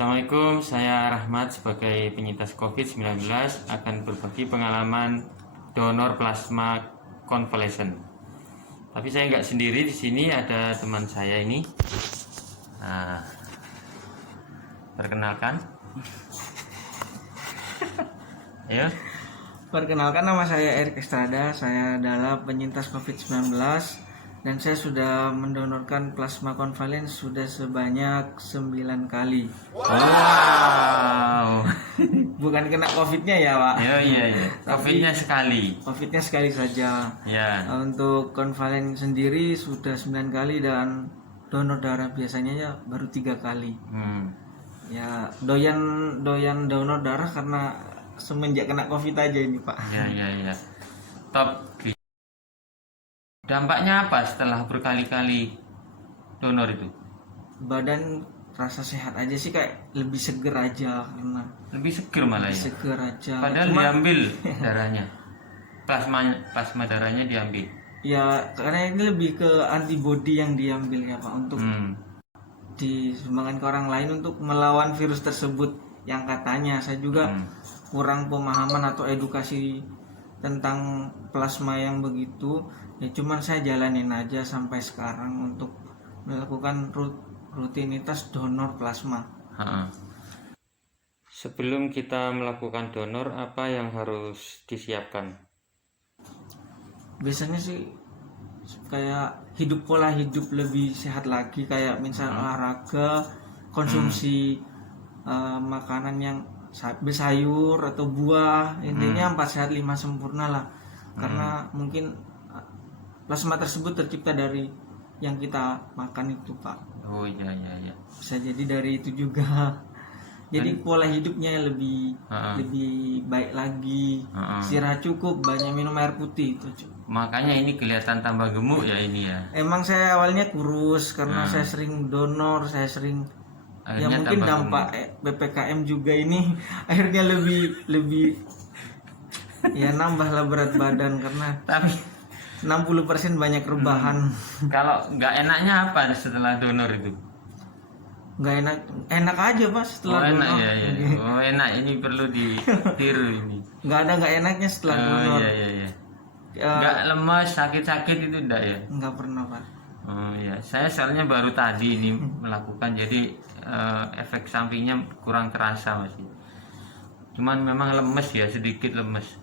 Assalamualaikum, saya Rahmat sebagai penyintas COVID-19 akan berbagi pengalaman donor plasma konvalesen. Tapi saya nggak sendiri, di sini ada teman saya ini. Nah, perkenalkan. Ayo. Perkenalkan, nama saya Erik Estrada, saya adalah penyintas COVID-19 dan saya sudah mendonorkan plasma konvalen sudah sebanyak 9 kali. Wow. Bukan kena COVID-nya ya, Pak? Iya. COVID-nya sekali. COVID-nya sekali saja. Ya. Untuk konvalen sendiri sudah 9 kali dan donor darah biasanya ya baru 3 kali. Ya, doyan donor darah karena semenjak kena COVID aja ini, Pak. Iya. Top. Dampaknya apa setelah berkali-kali donor itu? Badan rasa sehat aja sih, kayak lebih seger aja karena Lebih seger malah ya. seger aja. Padahal diambil darahnya. Plasma darahnya diambil. Ya, karena ini lebih ke antibody yang diambil ya, Pak, untuk disumbangkan ke orang lain untuk melawan virus tersebut yang katanya. Saya juga kurang pemahaman atau edukasi tentang plasma yang begitu. Ya cuman saya jalanin aja sampai sekarang untuk melakukan rutinitas donor plasma. Sebelum kita melakukan donor, apa yang harus disiapkan? Biasanya sih kayak pola hidup lebih sehat lagi, kayak misal olahraga, konsumsi makanan yang sayur atau buah, intinya 4 sehat 5 sempurna lah. Karena mungkin plasma tersebut tercipta dari yang kita makan itu, Pak. Oh iya. Bisa jadi dari itu juga. Jadi pola hidupnya lebih baik lagi. Istirahat cukup, banyak minum air putih itu. Makanya ini kelihatan tambah gemuk ya ini ya. Emang saya awalnya kurus karena saya sering donor, saya sering Akhirnya ya mungkin dampak PPKM juga ini akhirnya lebih ya nambahlah berat badan karena Tapi 60% banyak rebahan. kalau nggak enaknya apa setelah donor itu? Nggak enak aja, Pak, setelah donor. Enak ya. Oh enak, ini perlu ditiru ini. Nggak enaknya setelah donor. Iya. Nggak lemas, sakit-sakit itu enggak ya? Nggak pernah, Pak. Oh iya, saya soalnya baru tadi ini melakukan, jadi efek sampingnya kurang terasa masih. Cuman memang lemes ya, sedikit lemes.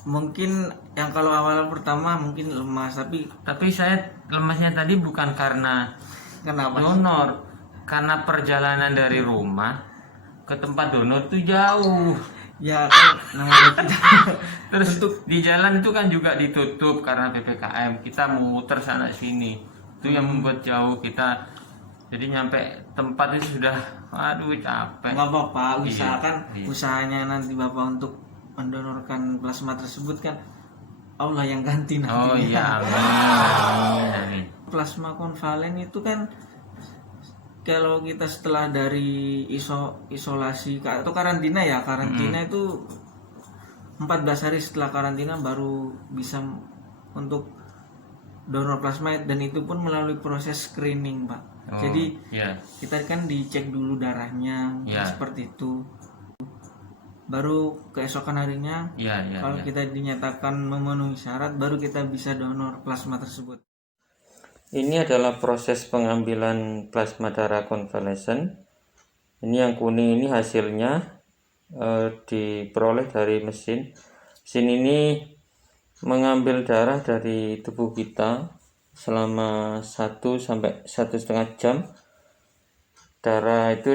Mungkin yang kalau awal pertama mungkin lemas, Tapi saya lemasnya tadi bukan karena kenapa? donor, karena perjalanan dari rumah ke tempat donor itu jauh. Ya kan namanya kita Terus di jalan itu kan juga ditutup karena PPKM, kita muter sana sini, itu yang membuat jauh kita. Jadi nyampe tempat itu sudah, aduh capek. nggak apa-apa, usahakan Iya. usahanya nanti Bapak untuk mendonorkan plasma tersebut kan Allah yang ganti nanti. Oh iya, amin. Plasma konvalen itu kan kalau kita setelah dari isolasi atau karantina ya, itu 14 hari setelah karantina baru bisa untuk donor plasma, dan itu pun melalui proses screening, Pak. Jadi kita kan dicek dulu darahnya, seperti itu. Baru keesokan harinya kalau kita dinyatakan memenuhi syarat, baru kita bisa donor plasma tersebut. Ini adalah proses pengambilan plasma darah konvalesen. Ini yang kuning ini hasilnya diperoleh dari mesin. Mesin ini mengambil darah dari tubuh kita selama 1 sampai 1,5 jam. Darah itu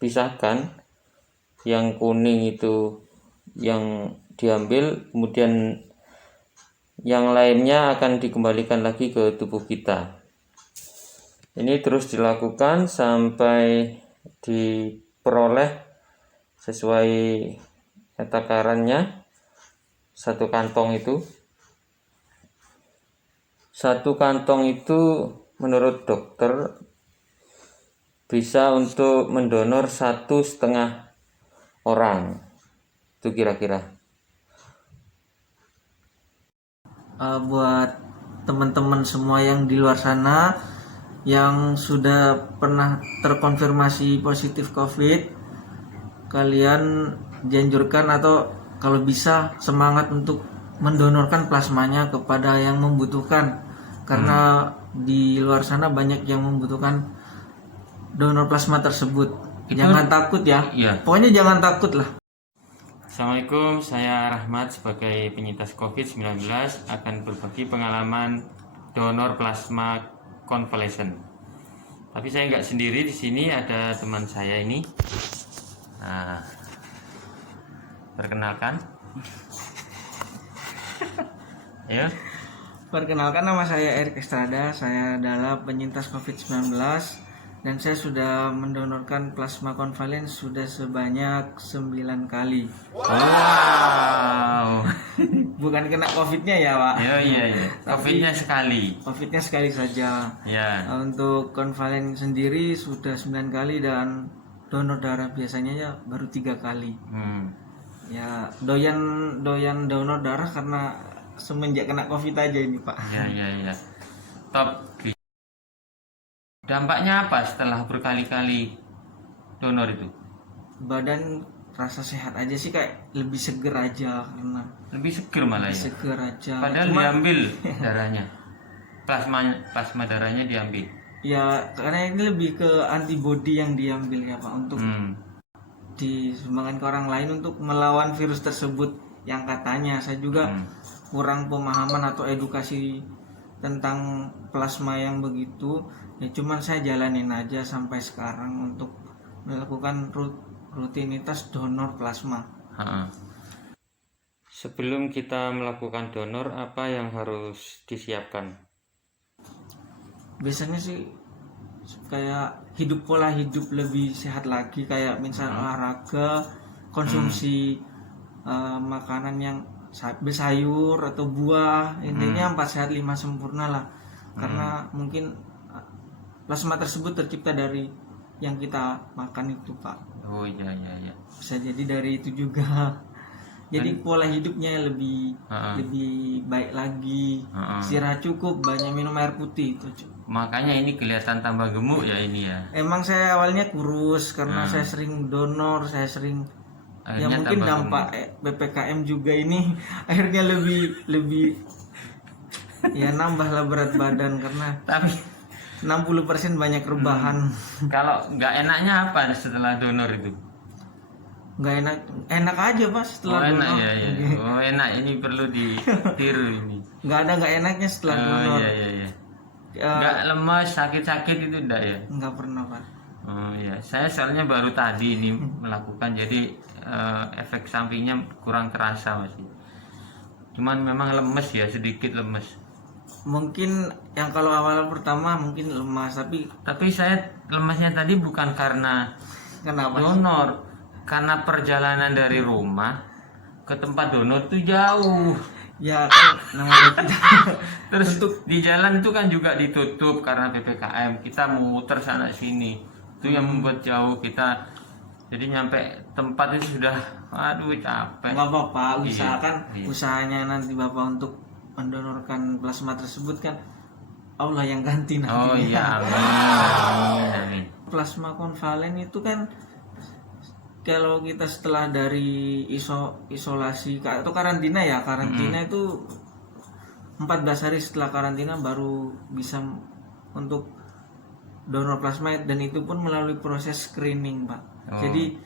dipisahkan, yang kuning itu yang diambil, kemudian yang lainnya akan dikembalikan lagi ke tubuh kita. Ini terus dilakukan sampai diperoleh sesuai takarannya. Satu kantong itu menurut dokter bisa untuk mendonor 1,5 orang. Itu kira-kira. Buat teman-teman semua yang di luar sana, yang sudah pernah terkonfirmasi positif COVID, kalian dianjurkan atau kalau bisa semangat untuk mendonorkan plasmanya kepada yang membutuhkan, karena di luar sana banyak yang membutuhkan donor plasma tersebut. Jangan takut ya, Iya. pokoknya jangan takut lah. Assalamualaikum, saya Rahmat sebagai penyintas COVID-19 akan berbagi pengalaman donor plasma convalescent. Tapi saya nggak sendiri, di sini ada teman saya ini. Nah, perkenalkan. Ayo. Perkenalkan, nama saya Erik Estrada, saya adalah penyintas COVID-19 dan saya sudah mendonorkan plasma konvalen sudah sebanyak 9 kali. Wow. Bukan kena COVID-nya ya, Pak. Iya. COVID-nya sekali. COVID-nya sekali saja. Ya. Untuk konvalen sendiri sudah 9 kali dan donor darah biasanya ya baru 3 kali. Ya, doyan donor darah karena semenjak kena COVID aja ini, Pak. Iya. Top. Dampaknya apa setelah berkali-kali donor itu? Badan rasa sehat aja sih, kayak lebih seger aja, karena Lebih seger malah ya. seger aja. Padahal diambil darahnya. Plasma darahnya diambil. Ya, karena ini lebih ke antibody yang diambil ya, Pak, untuk disumbangkan ke orang lain untuk melawan virus tersebut, yang katanya saya juga kurang pemahaman atau edukasi tentang plasma yang begitu ya, cuman saya jalanin aja sampai sekarang untuk melakukan rutinitas donor plasma. Sebelum kita melakukan donor, apa yang harus disiapkan? Biasanya sih kayak pola hidup lebih sehat lagi, kayak misal olahraga, konsumsi makanan yang bersayur atau buah, intinya 4 sehat 5 sempurna lah. Karena mungkin plasma tersebut tercipta dari yang kita makan itu, Pak. Oh iya. Bisa jadi dari itu juga. Jadi pola hidupnya lebih baik lagi. Istirahat cukup, banyak minum air putih itu. Makanya ini kelihatan tambah gemuk ya ini ya. Emang saya awalnya kurus karena saya sering donor, saya sering ya Akhirnya mungkin dampak PPKM juga ini akhirnya lebih ya nambahlah berat badan, karena Tapi 60% banyak rebahan. kalau nggak enaknya apa setelah donor itu? Nggak enak aja, Pak, setelah enak donor. ya. Oh enak, ini perlu ditiru ini. Nggak enaknya setelah donor. Iya. Nggak lemas, sakit-sakit itu enggak ya? Nggak pernah, Pak. Oh iya, saya soalnya baru tadi ini melakukan, jadi efek sampingnya kurang terasa masih. Cuman memang lemes ya, sedikit lemes. Mungkin yang kalau awal pertama mungkin lemas, Tapi saya lemasnya tadi bukan karena kenapa? donor, karena perjalanan dari rumah ke tempat donor itu jauh. Ya kan namanya kita Terus di jalan itu kan juga ditutup karena PPKM, kita muter sana sini, itu yang membuat jauh kita. Jadi nyampe tempat itu sudah, aduh capek. nggak apa-apa, usahakan Iya. usahanya nanti Bapak untuk mendonorkan plasma tersebut kan Allah yang ganti nanti. Oh iya, amin. Plasma konvalen itu kan kalau kita setelah dari isolasi atau karantina ya, itu 14 hari setelah karantina baru bisa untuk donor plasma, dan itu pun melalui proses screening, Pak. Jadi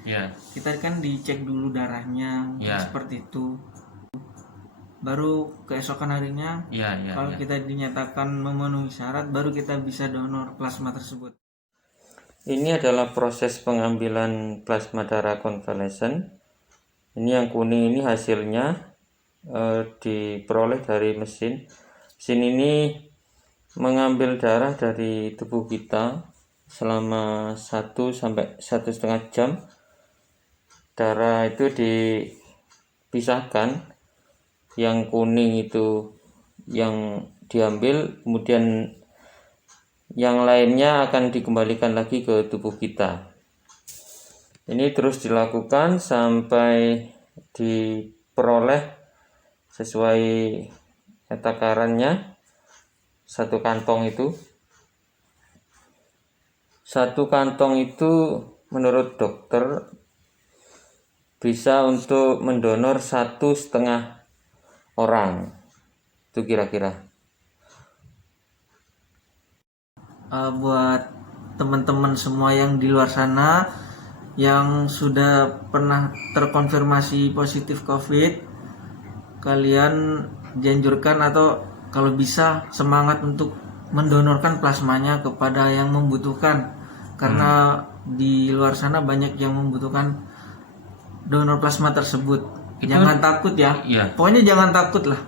kita kan dicek dulu darahnya, seperti itu. Baru keesokan harinya kalau kita dinyatakan memenuhi syarat, baru kita bisa donor plasma tersebut. Ini adalah proses pengambilan plasma darah konvalesen. Ini yang kuning ini hasilnya diperoleh dari mesin. Mesin ini mengambil darah dari tubuh kita selama 1 sampai 1,5 jam. Darah itu dipisahkan, yang kuning itu yang diambil, kemudian yang lainnya akan dikembalikan lagi ke tubuh kita. Ini terus dilakukan sampai diperoleh sesuai takarannya 1 kantong itu. Satu kantong itu menurut dokter bisa untuk mendonor 1,5 orang. Itu kira-kira. Buat teman-teman semua yang di luar sana yang sudah pernah terkonfirmasi positif COVID, kalian dianjurkan atau kalau bisa semangat untuk mendonorkan plasmanya kepada yang membutuhkan, karena di luar sana banyak yang membutuhkan donor plasma tersebut. Jangan takut ya, Iya. pokoknya jangan takut lah.